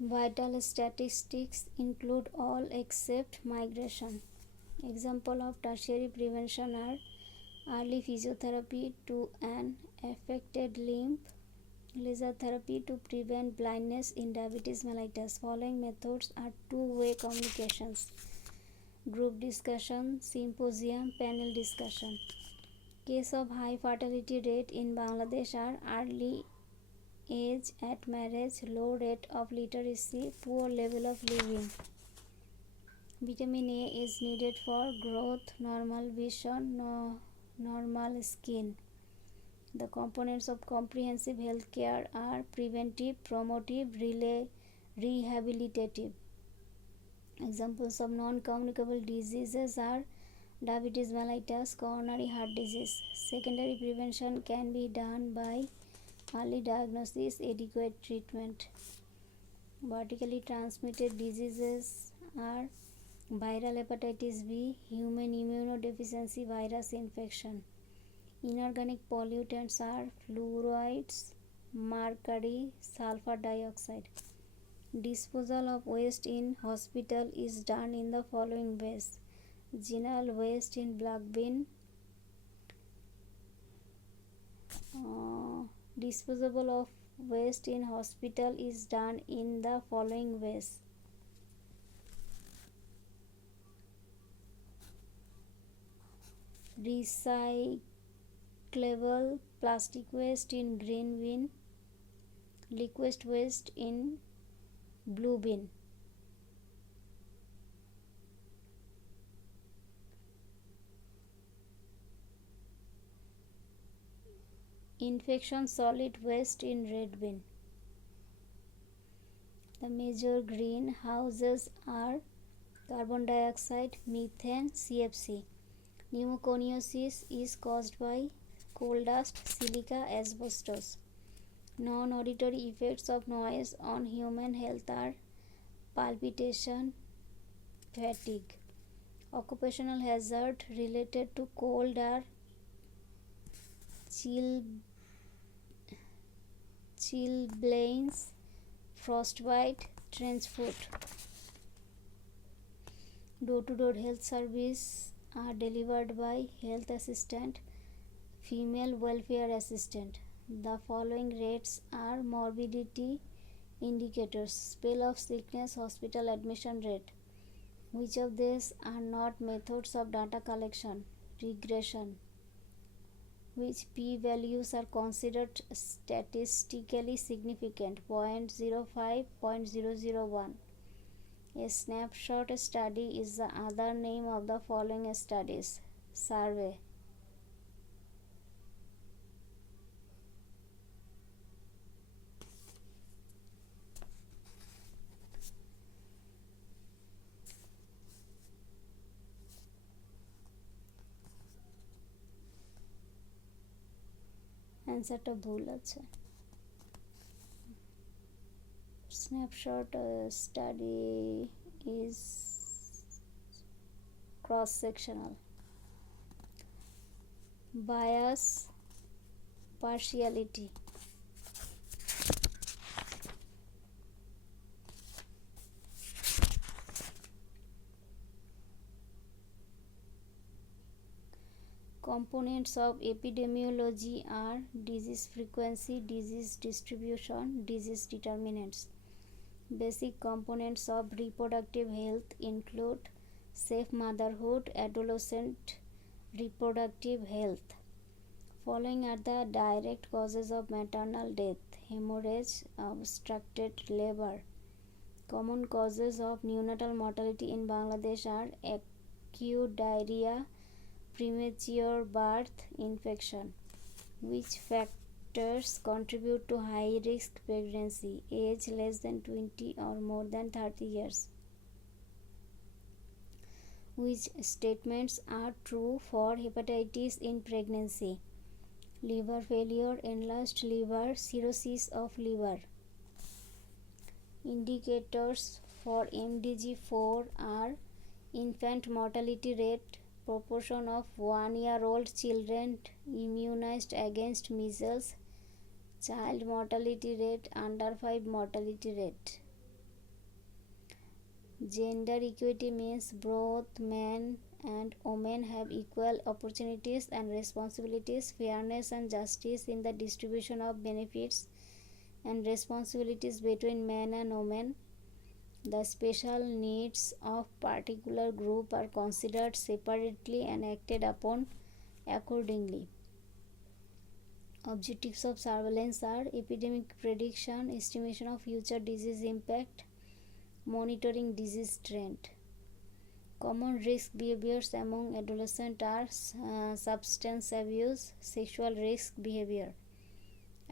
Vital statistics include all except migration. Example of tertiary prevention are early physiotherapy to an affected limb, laser therapy to prevent blindness in diabetes mellitus. Following methods are two-way communications, group discussion, symposium, panel discussion. Case of high fertility rate in Bangladesh are early age at marriage, low rate of literacy, poor level of living. Vitamin A is needed for growth, normal vision, normal skin. The components of comprehensive health care are preventive, promotive, rehabilitative. Examples of non-communicable diseases are diabetes mellitus, coronary heart disease. Secondary prevention can be done by early diagnosis, adequate treatment. Vertically transmitted diseases are viral hepatitis B, human immunodeficiency virus infection. Inorganic pollutants are fluorides, mercury, sulfur dioxide. Disposal of waste in hospital is done in the following ways: general waste in black bin, disposal of waste in hospital is done in the following ways: recyclable plastic waste in green bin, liquid waste in blue bin. Infection solid waste in red bin. The major greenhouses are carbon dioxide, methane, CFC. Pneumoconiosis is caused by coal dust, silica, asbestos. Non-auditory effects of noise on human health are palpitation, fatigue. Occupational hazard related to cold are chilblains, frostbite, trench foot. Door-to-door health service are delivered by health assistant, female welfare assistant. The following rates are morbidity indicators: spell of sickness, hospital admission rate. Which of these are not methods of data collection? Regression. Which p-values are considered statistically significant? 0.05, 0.001. A snapshot study is the other name of the following studies: survey. অ্যান্সারটা ভুল আছে। Snapshot study is cross-sectional. Bias, partiality. Components of epidemiology are disease frequency, disease distribution, disease determinants. Basic components of reproductive health include safe motherhood, adolescent reproductive health. Following are the direct causes of maternal death: hemorrhage, obstructed labor. Common causes of neonatal mortality in Bangladesh are acute diarrhea, premature birth, infection. Which factors contribute to high risk pregnancy? Age less than 20 or more than 30 years. Which statements are true for hepatitis in pregnancy? Liver failure, enlarged liver, cirrhosis of liver. Indicators for MDG4 are infant mortality rate, proportion of 1-year-old children immunized against measles, child mortality rate, under 5 mortality rate. Gender equity means both men and women have equal opportunities and responsibilities. Fairness and justice in the distribution of benefits and responsibilities between men and women. The special needs of particular group are considered separately and acted upon accordingly. Objectives of surveillance are epidemic prediction, estimation of future disease impact, monitoring disease trend. Common risk behaviors among adolescents are substance abuse, sexual risk behavior.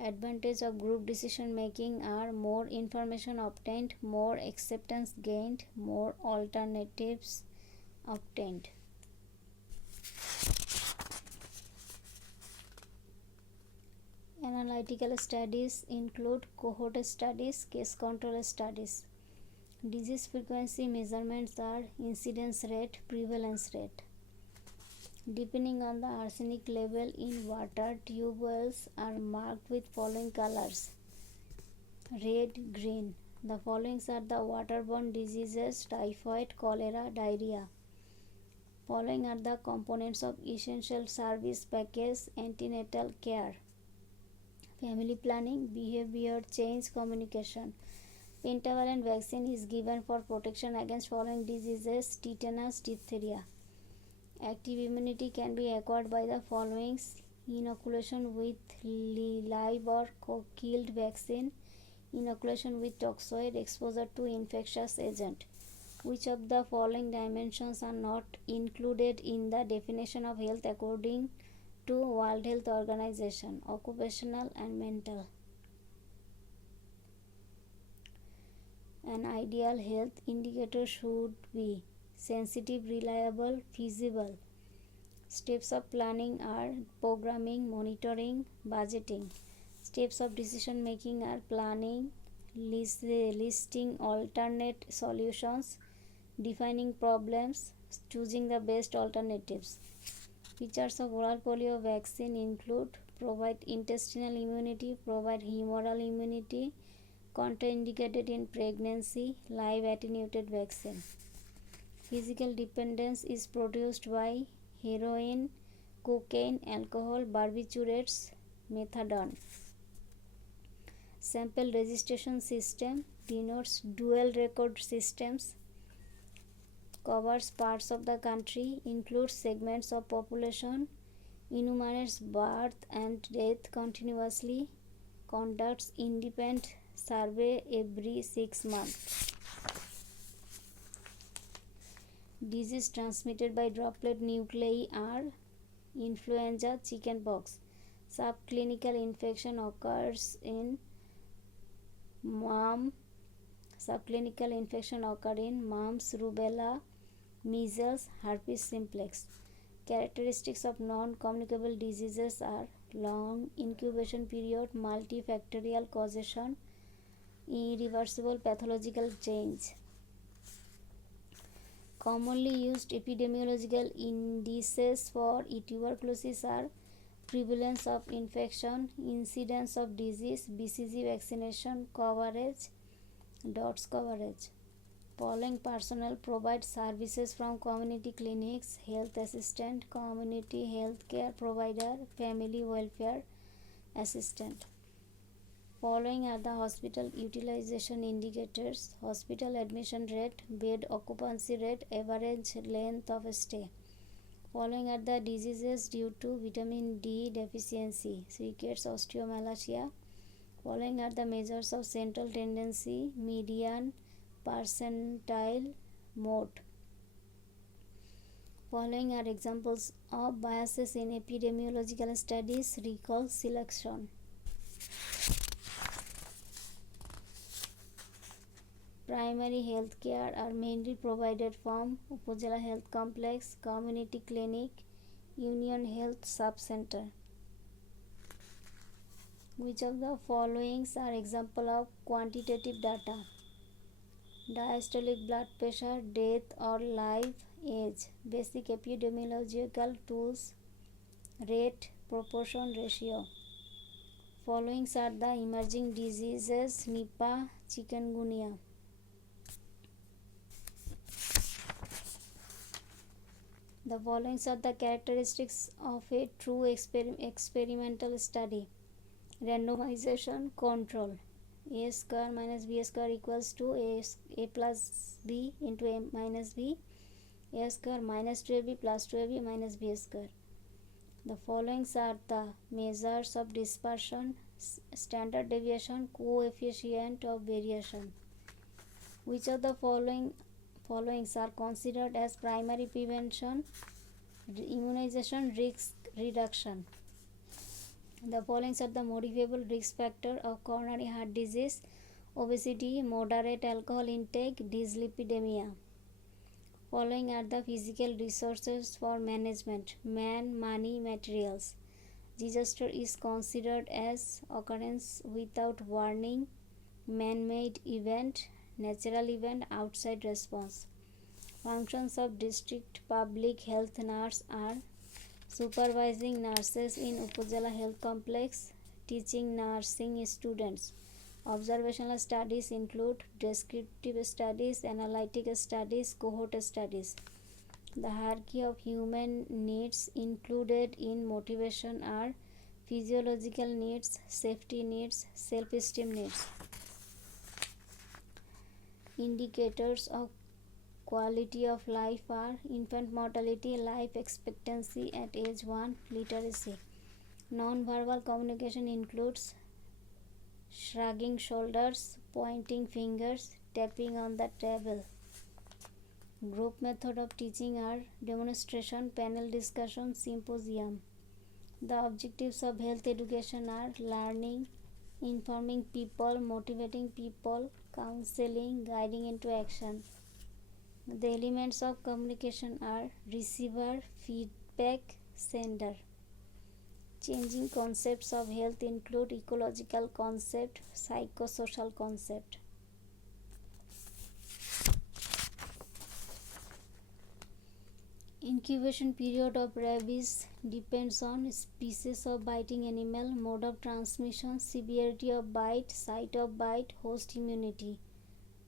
Advantage of group decision making are more information obtained, more acceptance gained, more alternatives obtained. Analytical studies include cohort studies, case control studies. Disease frequency measurements are incidence rate, prevalence rate. Depending on the arsenic level in water, tube wells are marked with following colors: red, green. The following are the waterborne diseases: typhoid, cholera, diarrhea. Following are the components of essential service package: antenatal care, family planning, behavior change, communication. Pentavalent vaccine is given for protection against following diseases: tetanus, diphtheria. Active immunity can be acquired by the following: inoculation with live or killed vaccine, inoculation with toxoid, exposure to infectious agent. Which of the following dimensions are not included in the definition of health according to World Health Organization? Occupational and mental. An ideal health indicator should be sensitive, reliable, feasible. Steps of planning are programming, monitoring, budgeting. Steps of decision making are planning, listing alternate solutions, defining problems, choosing the best alternatives. Features of oral polio vaccine include provide intestinal immunity, provide humoral immunity, contraindicated in pregnancy, live attenuated vaccine. Physical dependence is produced by heroin, cocaine, alcohol, barbiturates, methadone. Sample registration system denotes dual record systems, covers parts of the country, includes segments of population, enumerates birth and death continuously, conducts independent survey every 6 months. Disease transmitted by droplet nuclei are influenza, chickenpox. Subclinical infection occurs in mumps, rubella, measles, herpes simplex. Characteristics of non-communicable diseases are long incubation period, multifactorial causation, irreversible pathological change. Commonly used epidemiological indices for tuberculosis are prevalence of infection, incidence of disease, BCG vaccination coverage, DOTS coverage. Following personnel provide services from community clinics: health assistant, community health care provider, family welfare assistant. Following are the hospital utilization indicators: hospital admission rate, bed occupancy rate, average length of stay. Following are the diseases due to vitamin D deficiency: rickets, osteomalacia. Following are the measures of central tendency: median, percentile, mode. Following are examples of biases in epidemiological studies: recall, selection. Primary health care are mainly provided from Upazila Health Complex, Community Clinic, Union Health Sub-Center. Which of the following are example of quantitative data? Diastolic blood pressure, death or life, age. Basic epidemiological tools: rate, proportion, ratio. Following are the emerging diseases: Nipah, chikungunya. The following are the characteristics of a true experimental study. Randomization control. A square minus b square equals to a plus b into a minus b. A square minus 2ab plus 2ab minus b square. The following are the measures of dispersion, standard deviation, coefficient of variation. Which of the followings are considered as primary prevention? Immunization risk reduction. The following are the modifiable risk factor of coronary heart disease: obesity, moderate alcohol intake, dyslipidemia. Following are the physical resources for management: man, money, materials. Disaster is considered as occurrence without warning, man-made event, natural event, outside response. Functions of district public health nurse are supervising nurses in Upazila Health Complex, teaching nursing students. Observational studies include descriptive studies, analytic studies, cohort studies. The hierarchy of human needs included in motivation are physiological needs, safety needs, self-esteem needs. Indicators of quality of life are infant mortality, life expectancy at age 1, literacy. Non-verbal communication includes shrugging shoulders, pointing fingers, tapping on the table. Group method of teaching are demonstration, panel discussion, symposium. The objectives of health education are learning, informing people, motivating people, counseling, guiding into action. The elements of communication are receiver, feedback, sender. Changing concepts of health include ecological concept, psychosocial concept. Incubation period of rabies depends on species of biting animal, mode of transmission, severity of bite, site of bite, host immunity.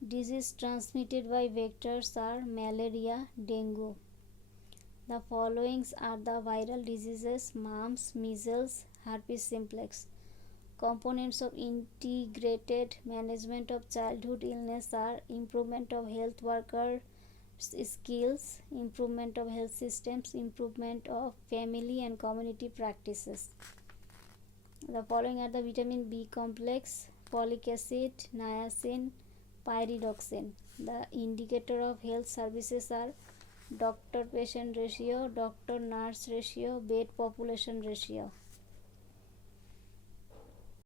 Disease transmitted by vectors are malaria, dengue. The following are the viral diseases: mumps, measles, herpes simplex. Components of integrated management of childhood illness are improvement of health worker skills, improvement of health systems, improvement of family and community practices. The following are the vitamin B complex: folic acid, niacin, pyridoxine. The indicator of health services are doctor-patient ratio, doctor-nurse ratio, bed population ratio.